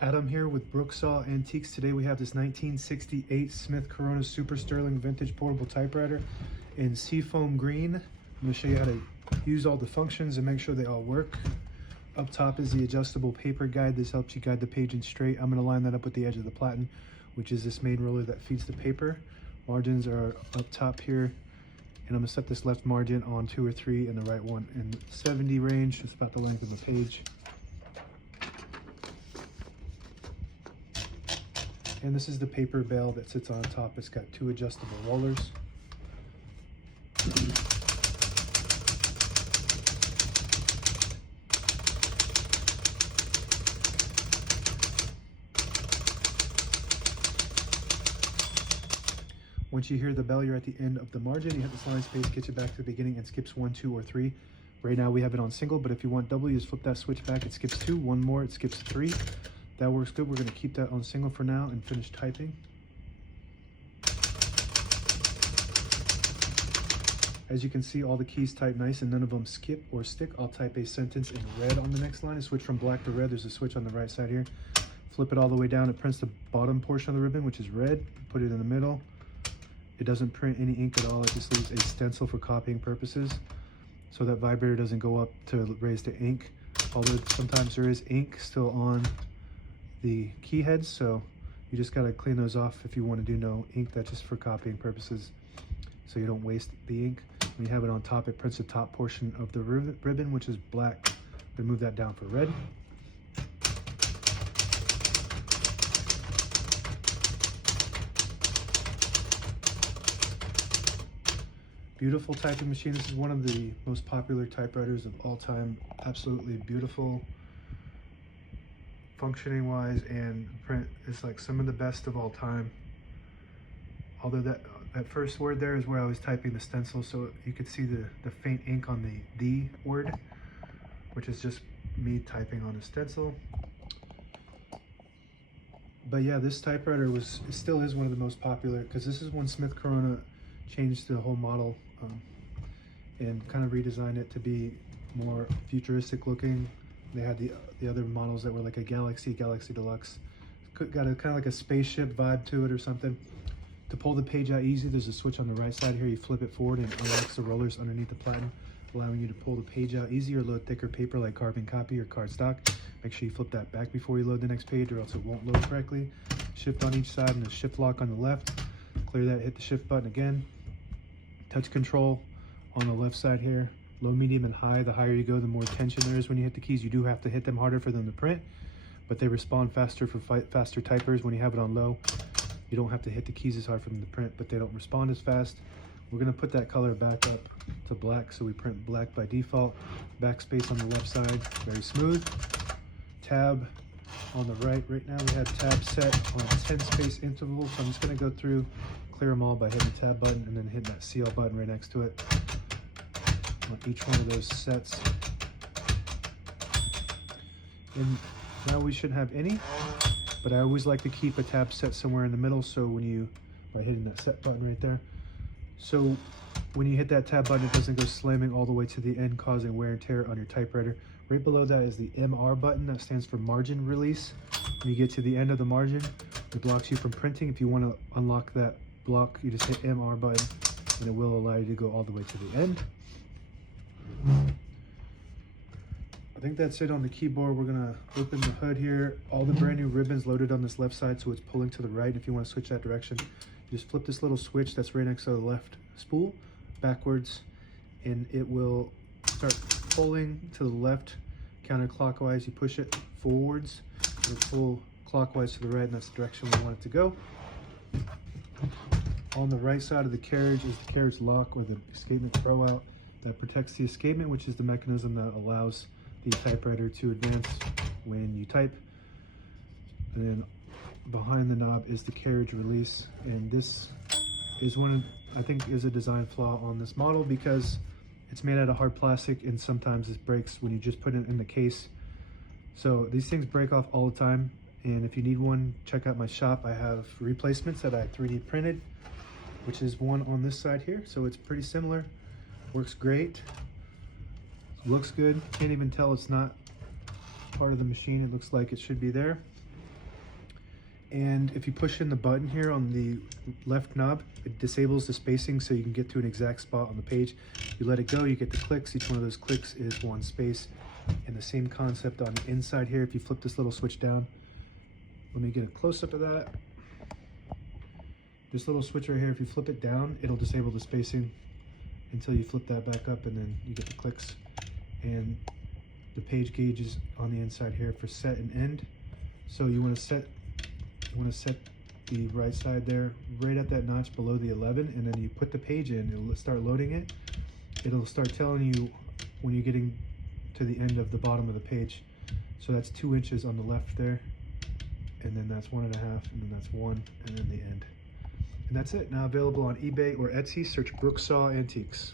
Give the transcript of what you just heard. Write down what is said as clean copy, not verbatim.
Adam here with Brooksaw Antiques. Today we have this 1968 Smith Corona Super Sterling Vintage Portable Typewriter in seafoam green. I'm going to show you how to use all the functions and make sure they all work. Up top is the adjustable paper guide. This helps you guide the page in straight. I'm going to line that up with the edge of the platen, which is this main roller that feeds the paper. Margins are up top here, and I'm going to set this left margin on 2 or 3 and the right one in 70 range. It's about the length of the page. And this is the paper bale that sits on top. It's got 2 adjustable rollers. Once you hear the bell, you're at the end of the margin. You hit the slide space, gets you back to the beginning, and skips 1, 2, or 3. Right now we have it on single, but if you want double, you just flip that switch back. It skips 2, 1 more, it skips 3. That works good. We're going to keep that on single for now and finish typing. As you can see, all the keys type nice and none of them skip or stick. I'll type a sentence in red on the next line. I switch from black to red. There's a switch on the right side here. Flip it all the way down. It prints the bottom portion of the ribbon, which is red. Put it in the middle. It doesn't print any ink at all. It just leaves a stencil for copying purposes, so that vibrator doesn't go up to raise the ink. Although sometimes there is ink still on the key heads, so you just got to clean those off if you want to do no ink. That's just for copying purposes, so you don't waste the ink. When you have it on top, it prints the top portion of the ribbon, which is black. Then move that down for red. Beautiful typing machine. This is one of the most popular typewriters of all time. Absolutely beautiful, functioning wise, and print is like some of the best of all time. Although that first word there is where I was typing the stencil, so you could see the faint ink on the word, which is just me typing on a stencil. But yeah, this typewriter still is one of the most popular, because this is when Smith Corona changed the whole model and kind of redesigned it to be more futuristic looking. They had the other models that were like a Galaxy Deluxe. Got a kind of like a spaceship vibe to it or something. To pull the page out easy, there's a switch on the right side here. You flip it forward and it unlocks the rollers underneath the platen, allowing you to pull the page out easy or load thicker paper like carbon copy or cardstock. Make sure you flip that back before you load the next page, or else it won't load correctly. Shift on each side and the shift lock on the left. Clear that, hit the shift button again. Touch control on the left side here. Low, medium, and high. The higher you go, the more tension there is when you hit the keys. You do have to hit them harder for them to print, but they respond faster for faster typers. When you have it on low, you don't have to hit the keys as hard for them to print, but they don't respond as fast. We're going to put that color back up to black, so we print black by default. Backspace on the left side, very smooth. Tab on the right. Right now we have tab set on 10 space intervals, so I'm just going to go through, clear them all by hitting the tab button and then hitting that seal button right next to it on each one of those sets. And now we shouldn't have any, but I always like to keep a tab set somewhere in the middle, so by hitting that set button right there, so when you hit that tab button, it doesn't go slamming all the way to the end, causing wear and tear on your typewriter. Right below that is the MR button. That stands for margin release. When you get to the end of the margin, it blocks you from printing. If you want to unlock that block, you just hit MR button and it will allow you to go all the way to the end. I think that's it on the keyboard. We're gonna open the hood here. All the brand new ribbons loaded on this left side, so it's pulling to the right. If you want to switch that direction, you just flip this little switch that's right next to the left spool backwards, and it will start pulling to the left counterclockwise. You push it forwards, it'll pull clockwise to the right, and that's the direction we want it to go. On the right side of the carriage is the carriage lock, or the escapement throw out, that protects the escapement, which is the mechanism that allows the typewriter to advance when you type. And then behind the knob is the carriage release, and this is one of, I think, is a design flaw on this model, because it's made out of hard plastic and sometimes it breaks when you just put it in the case. So these things break off all the time, and if you need one, check out my shop. I have replacements that I 3D printed, which is one on this side here, so it's pretty similar. Works great, looks good. Can't even tell it's not part of the machine. It looks like it should be there. And if you push in the button here on the left knob, it disables the spacing so you can get to an exact spot on the page. You let it go, you get the clicks. Each one of those clicks is one space. And the same concept on the inside here. If you flip this little switch down, let me get a close-up of that. This little switch right here, if you flip it down, it'll disable the spacing until you flip that back up, and then you get the clicks. And the page gauge is on the inside here for set and end. So you want to set the right side there right at that notch below the 11, and then you put the page in. It'll start loading it. It'll start telling you when you're getting to the end of the bottom of the page. So that's 2 inches on the left there, and then that's 1.5, and then that's 1, and then the end. And that's it. Now available on eBay or Etsy. Search Brooksaw Antiques.